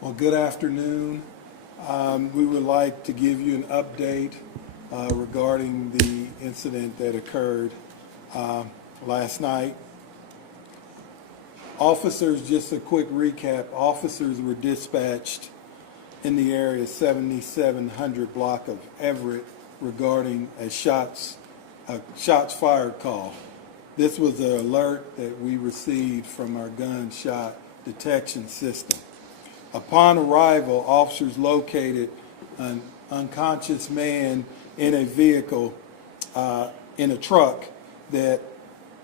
Well, good afternoon. We would like to give you an update regarding the incident that occurred last night. Officers, just a quick recap, officers were dispatched in the area 7700 block of Everett regarding a shots fired call. This was an alert that we received from our gunshot detection system. Upon arrival, officers located an unconscious man in a vehicle, in a truck, that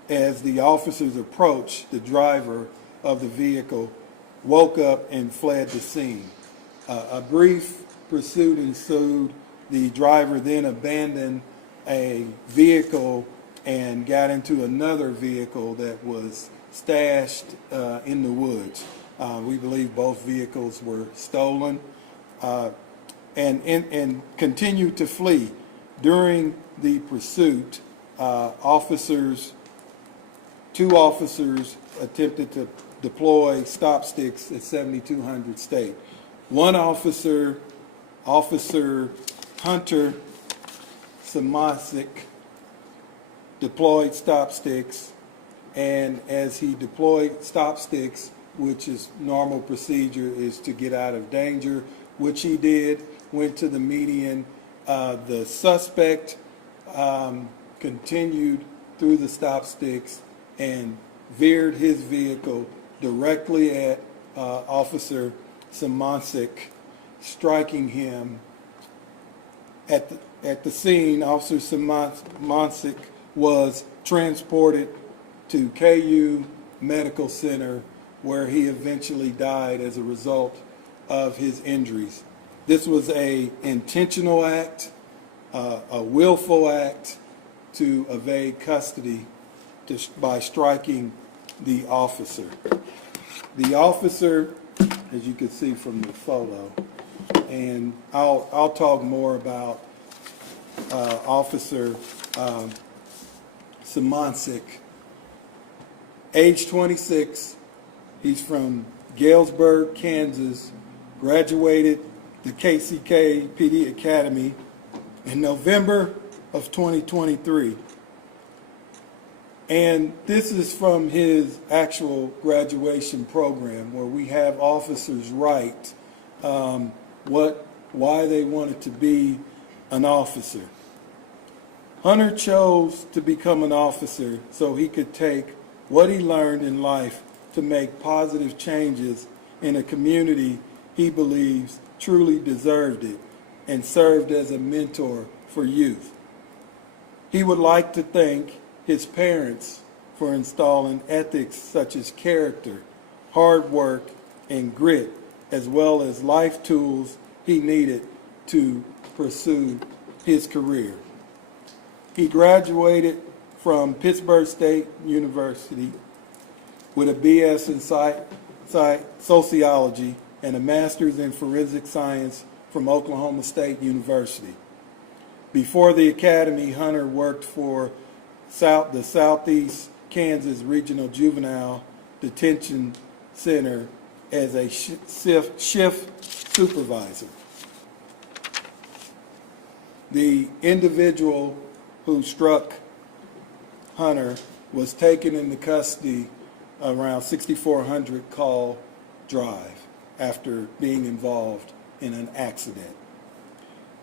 as the officers approached, the driver of the vehicle woke up and fled the scene. A brief pursuit ensued. The driver then abandoned a vehicle and got into another vehicle that was stashed in the woods. We believe both vehicles were stolen and continued to flee. During the pursuit, two officers attempted to deploy stop sticks at 7200 State. One officer, Officer Hunter Samasic, deployed stop sticks, and as he deployed stop sticks, which is normal procedure, is to get out of danger, which he did, went to the median. The suspect continued through the stop sticks and veered his vehicle directly at Officer Samasic, striking him. At the scene, Officer Samasic was transported to KU Medical Center, where he eventually died as a result of his injuries. This was an intentional act, a willful act to evade custody by striking the officer. The officer, as you can see from the photo, and I'll talk more about Officer Simoncic, age 26. He's from Galesburg, Kansas, graduated the KCK PD Academy in November of 2023. And this is from his actual graduation program, where we have officers write why they wanted to be an officer. Hunter chose to become an officer so he could take what he learned in life to make positive changes in a community he believes truly deserved it, and served as a mentor for youth. He would like to thank his parents for installing ethics such as character, hard work, and grit, as well as life tools he needed to pursue his career. He graduated from Pittsburgh State University with a BS in sociology and a master's in forensic science from Oklahoma State University. Before the academy, Hunter worked for the Southeast Kansas Regional Juvenile Detention Center as a shift supervisor. The individual who struck Hunter was taken into custody around 6400 Call Drive after being involved in an accident.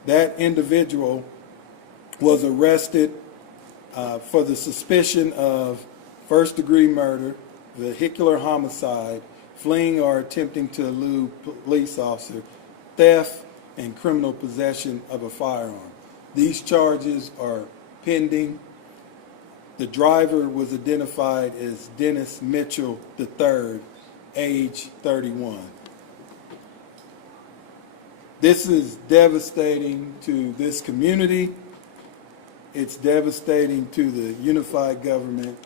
That individual was arrested for the suspicion of first-degree murder, vehicular homicide, fleeing or attempting to elude police officer, theft, and criminal possession of a firearm. These charges are pending. The driver was identified as Dennis Mitchell III, age 31. This is devastating to this community. It's devastating to the unified government.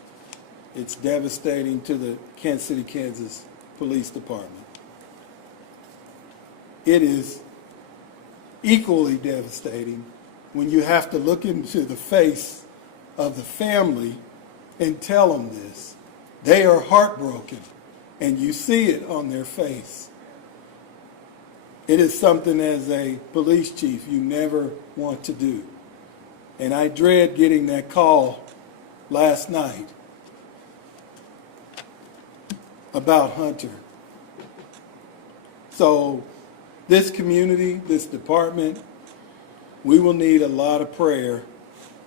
It's devastating to the Kansas City, Kansas Police Department. It is equally devastating when you have to look into the face of the family and tell them this. They are heartbroken, and you see it on their face. It is something as a police chief you never want to do. And I dread getting that call last night about Hunter. So this community, this department, we will need a lot of prayer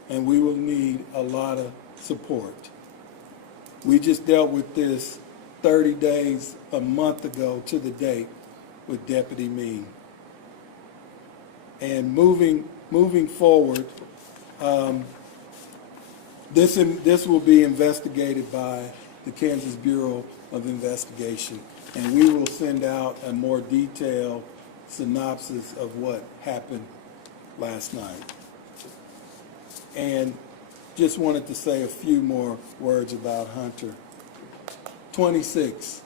and we will need a lot of support. We just dealt with this 30 days, a month ago to the date with Deputy Mean. And moving forward, this will be investigated by the Kansas Bureau of Investigation, and we will send out a more detailed synopsis of what happened last night. And just wanted to say a few more words about Hunter. 26,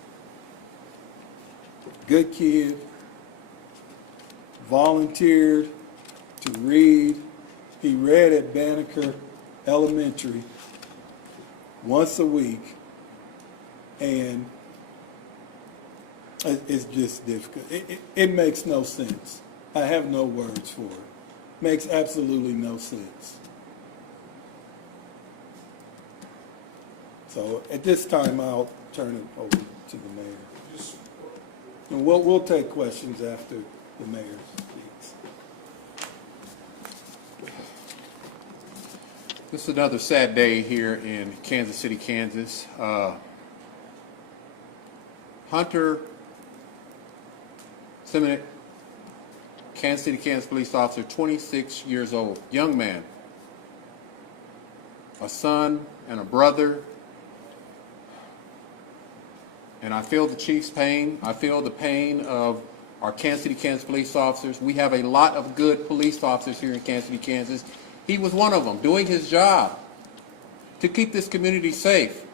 good kid, volunteered to read. He read at Banneker Elementary once a week, and it's just difficult. It makes no sense. I have no words for it. Makes absolutely no sense. So at this time, I'll turn it over to the mayor. And we'll take questions after the mayor speaks. This is another sad day here in Kansas City, Kansas. Hunter Simonette, Kansas City, Kansas police officer, 26 years old, young man, a son and a brother. And I feel the chief's pain. I feel the pain of our Kansas City, Kansas police officers. We have a lot of good police officers here in Kansas City, Kansas. He was one of them, doing his job to keep this community safe.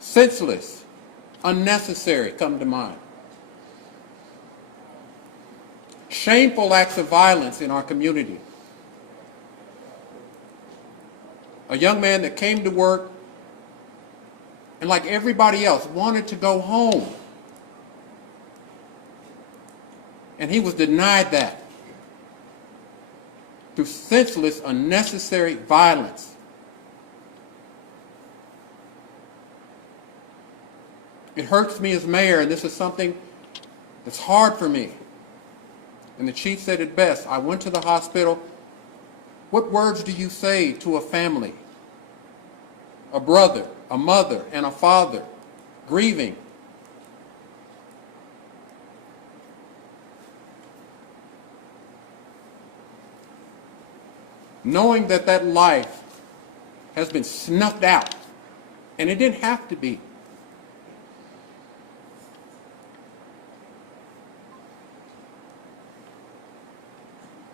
Senseless, unnecessary come to mind. Shameful acts of violence in our community. A young man that came to work and, like everybody else, wanted to go home. And he was denied that through senseless, unnecessary violence. It hurts me as mayor, and this is something that's hard for me. And the chief said it best. I went to the hospital. What words do you say to a family? A brother, a mother, and a father grieving. Knowing that that life has been snuffed out, and it didn't have to be.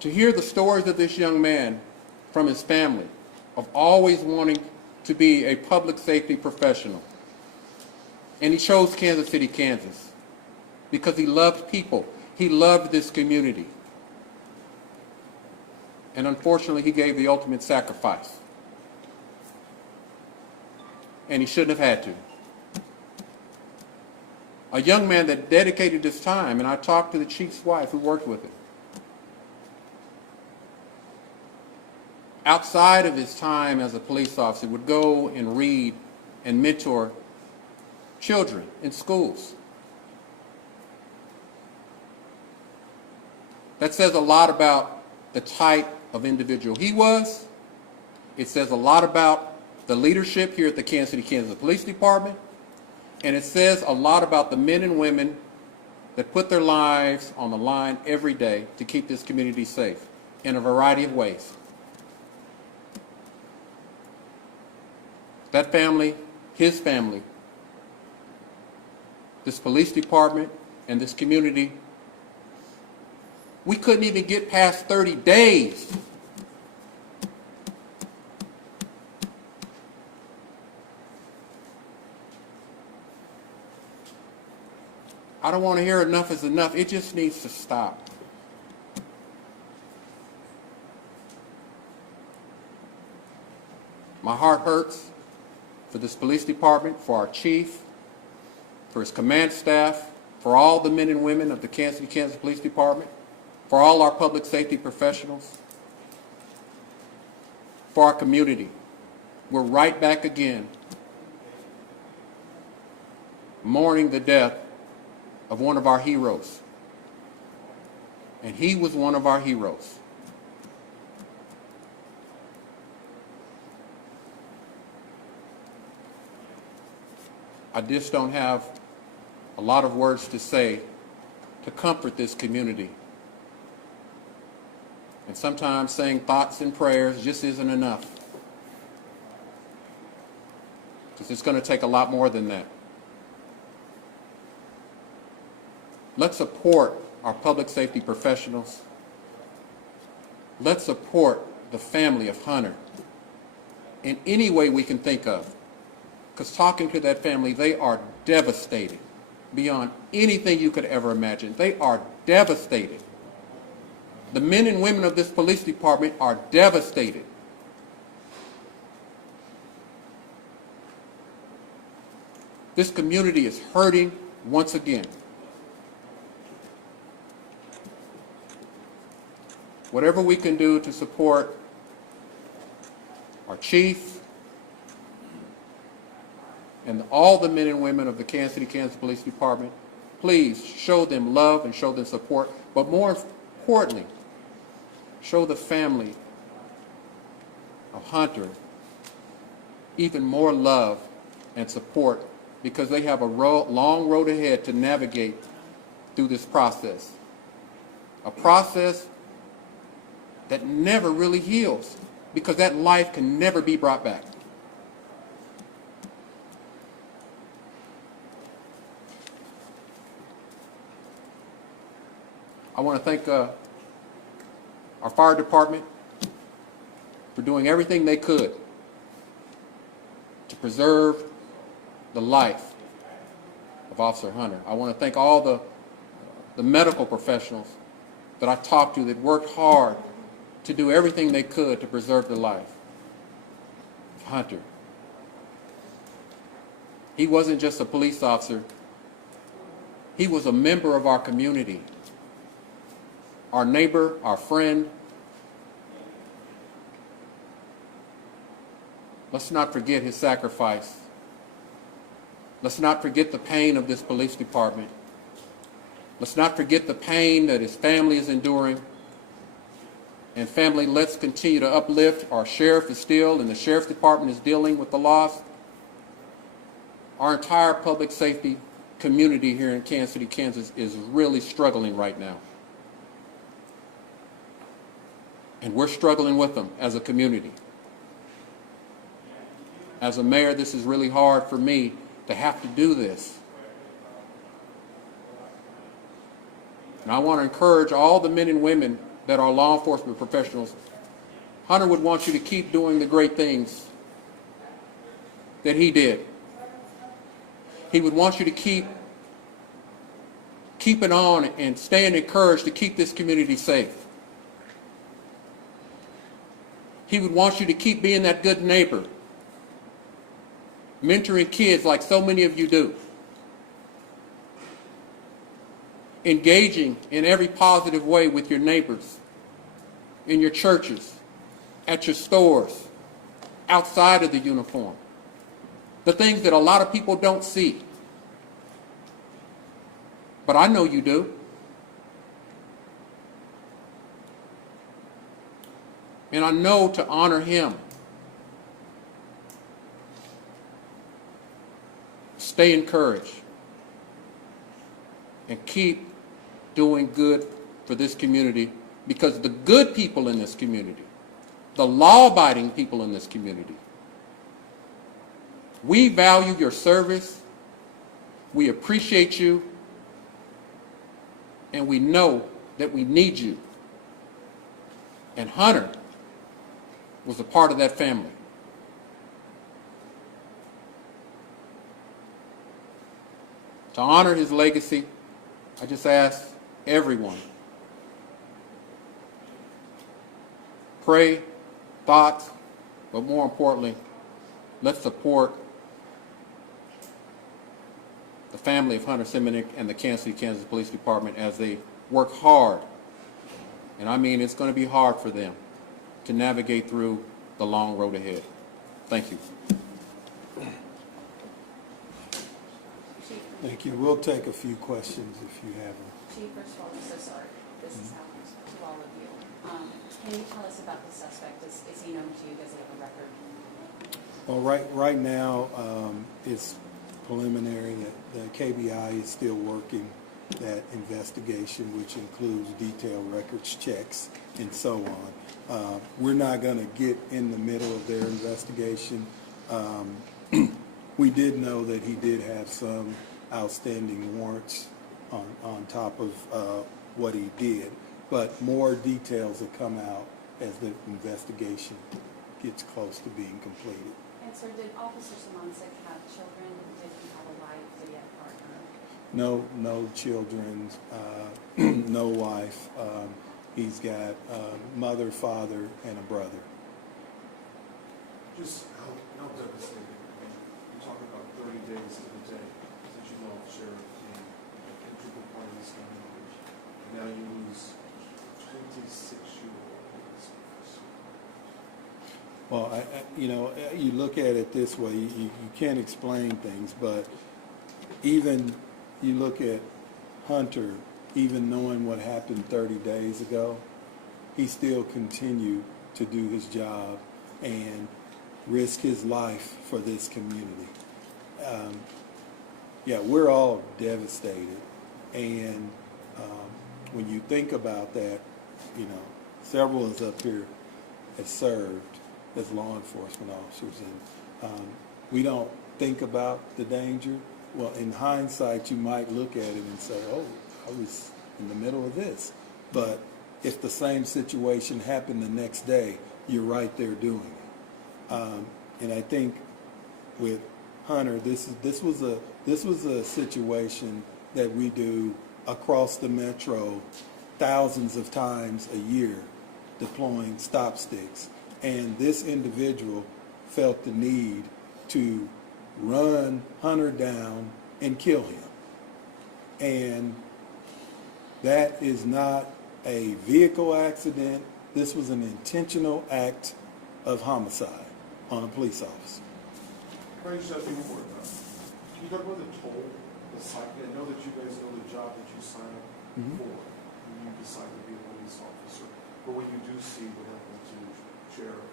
To hear the stories of this young man from his family, of always wanting to be a public safety professional. And he chose Kansas City, Kansas, because he loved people. He loved this community. And unfortunately, he gave the ultimate sacrifice. And he shouldn't have had to. A young man that dedicated his time, and I talked to the chief's wife who worked with him. Outside of his time as a police officer, would go and read and mentor children in schools. That says a lot about the type of individual he was. It says a lot about the leadership here at the Kansas City, Kansas Police Department. And it says a lot about the men and women that put their lives on the line every day to keep this community safe in a variety of ways. That family, his family, this police department, and this community, we couldn't even get past 30 days. I don't want to hear enough is enough. It just needs to stop. My heart hurts for this police department, for our chief, for his command staff, for all the men and women of the Kansas City, Kansas Police Department, for all our public safety professionals, for our community. We're right back again mourning the death of one of our heroes. And he was one of our heroes. I just don't have a lot of words to say to comfort this community. And sometimes saying thoughts and prayers just isn't enough. Because it's going to take a lot more than that. Let's support our public safety professionals. Let's support the family of Hunter in any way we can think of. Because talking to that family, they are devastated beyond anything you could ever imagine. They are devastated. The men and women of this police department are devastated. This community is hurting once again. Whatever we can do to support our chief and all the men and women of the Kansas City, Kansas Police Department, please show them love and show them support. But more importantly, show the family of Hunter even more love and support, because they have a long road ahead to navigate through this process. A process that never really heals, because that life can never be brought back. I want to thank our fire department for doing everything they could to preserve the life of Officer Hunter. I want to thank all the medical professionals that I talked to that worked hard to do everything they could to preserve the life of Hunter. He wasn't just a police officer. He was a member of our community, our neighbor, our friend. Let's not forget his sacrifice. Let's not forget the pain of this police department. Let's not forget the pain that his family is enduring. And family, let's continue to uplift. Our sheriff is still, and the sheriff's department is dealing with the loss. Our entire public safety community here in Kansas City, Kansas is really struggling right now. And we're struggling with them as a community. As a mayor, this is really hard for me to have to do this. And I want to encourage all the men and women that are law enforcement professionals. Hunter would want you to keep doing the great things that he did. He would want you to keep it on and staying encouraged to keep this community safe. He would want you to keep being that good neighbor, mentoring kids like so many of you do, engaging in every positive way with your neighbors, in your churches, at your stores, outside of the uniform. The things that a lot of people don't see. But I know you do. And I know to honor him, stay encouraged and keep doing good for this community, because the good people in this community, the law-abiding people in this community, we value your service, we appreciate you, and we know that we need you. And Hunter was a part of that family. To honor his legacy, I just ask everyone, pray, thoughts, but more importantly, let's support the family of Hunter Simonic and the Kansas City, Kansas Police Department as they work hard, and I mean it's going to be hard for them to navigate through the long road ahead. Thank you. Chief, Thank you. We'll take a few questions if you have them. Chief, first of all, I'm so sorry this has happened to all of you. Can you tell us about the suspect? Is he known to you? Does he have a record? Well, right now, it's preliminary. The KBI is still working that investigation, which includes detailed records checks and so on. We're not going to get in the middle of their investigation. We did know that he did have some outstanding warrants on top of what he did, but more details will come out as the investigation gets close to being completed. And sir, did Officer Simoncic have children? Did he have a wife? Did he have a partner? No children, no wife. He's got a mother, father, and a brother. Just how devastating. You talk about 30 days to the day since you lost Sheriff King, a integral part of this community. And now you lose 26-year-old police officer. Well, you look at it this way, you can't explain things, but even you look at Hunter, even knowing what happened 30 days ago, he still continued to do his job and risk his life for this community. Yeah, we're all devastated. And when you think about that, several of us up here have served as law enforcement officers, and we don't think about the danger. Well, in hindsight, you might look at it and say, oh, I was in the middle of this. But if the same situation happened the next day, you're right there doing it. And I think with Hunter, this was a situation that we do across the metro thousands of times a year, deploying stop sticks. And this individual felt the need to run Hunter down and kill him. And that is not a vehicle accident. This was an intentional act of homicide on a police officer. Can I just ask you one more time? Can you talk about the toll, the cycle? I know that you guys know the job that you sign up for when you decide to be a police officer. But when you do see what happened to Sheriff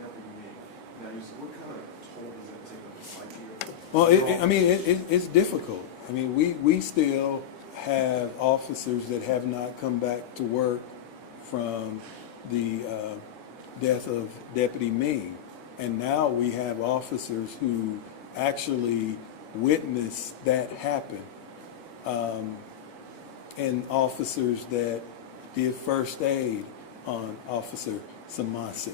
Deputy May, now you say, what kind of toll does that take on the psyche? Well, it's difficult. I mean, we still have officers that have not come back to work from the death of Deputy Ming. And now we have officers who actually witnessed that happen, and officers that did first aid on Officer Simoncic.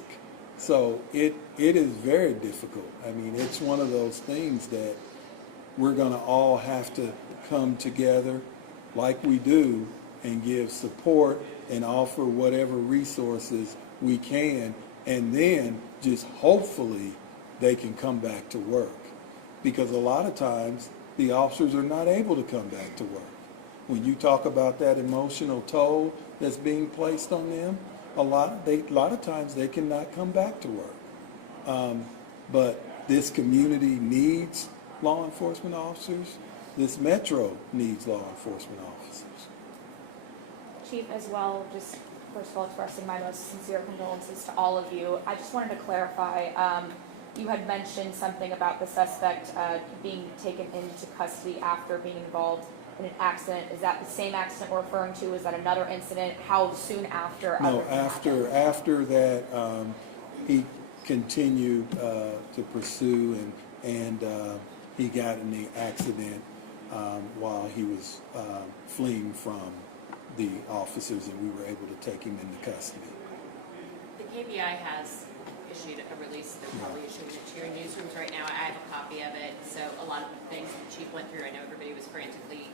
So it is very difficult. I mean, it's one of those things that we're going to all have to come together like we do and give support and offer whatever resources we can, and then just hopefully they can come back to work. Because a lot of times the officers are not able to come back to work. When you talk about that emotional toll that's being placed on them, a lot of times they cannot come back to work. But this community needs law enforcement officers. This metro needs law enforcement officers. Chief, as well, just first of all expressing my most sincere condolences to all of you. I just wanted to clarify, you had mentioned something about the suspect being taken into custody after being involved in an accident. Is that the same accident we're referring to? Is that another incident? How soon after? No, after that, he continued to pursue, and he got in the accident while he was fleeing from the officers, and we were able to take him into custody. The KBI has issued a release. They're probably issuing it to your newsrooms right now. I have a copy of it. So a lot of the things the chief went through, I know everybody was frantically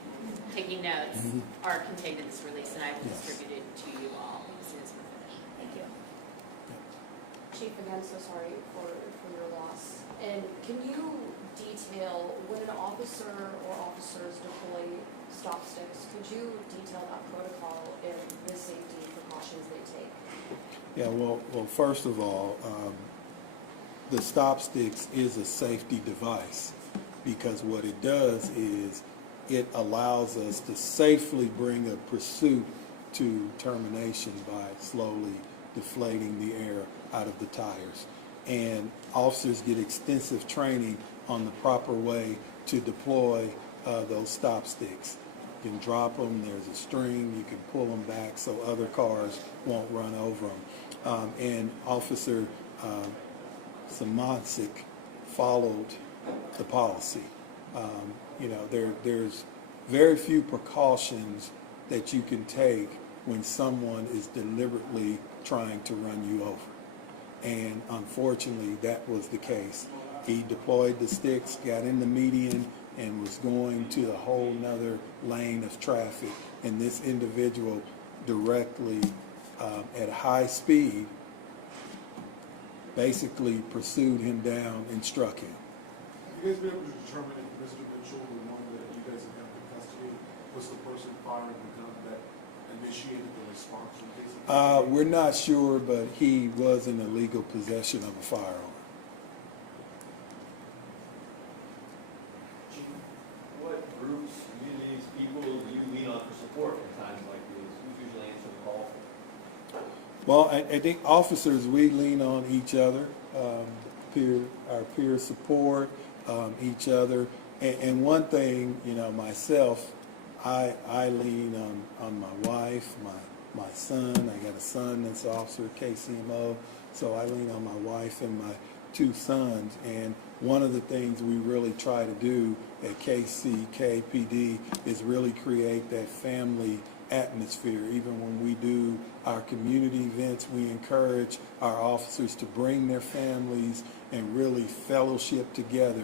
taking notes, are contained in this release, and I will distribute it to you all as soon as we're finished. Thank you. Chief, again, so sorry for your loss. And can you detail when an officer officer or officers deploy stop sticks, could you detail that protocol and the safety precautions they take? Yeah, well, first of all, the stop sticks is a safety device because what it does is it allows us to safely bring a pursuit to termination by slowly deflating the air out of the tires. And officers get extensive training on the proper way to deploy those stop sticks. You can drop them, there's a string, you can pull them back so other cars won't run over them. And Officer Samancic followed the policy. There's very few precautions that you can take when someone is deliberately trying to run you over. And unfortunately, that was the case. He deployed the sticks, got in the median, and was going to a whole nother lane of traffic. And this individual directly, at high speed, basically pursued him down and struck him. Have you guys been able to determine if Mr. Mitchell, the one that you guys have in custody, was the person firing the gun that initiated the response in case of... We're not sure, but he was in illegal possession of a firearm. What groups, communities, people do you lean on for support in times like these? Who's usually answering the call? Well, I think officers, we lean on each other, our peer support, each other. And one thing, myself, I lean on my wife, my son. I got a son that's an officer at KCMO, so I lean on my wife and my two sons. And one of the things we really try to do at KCKPD is really create that family atmosphere. Even when we do our community events, we encourage our officers to bring their families and really fellowship together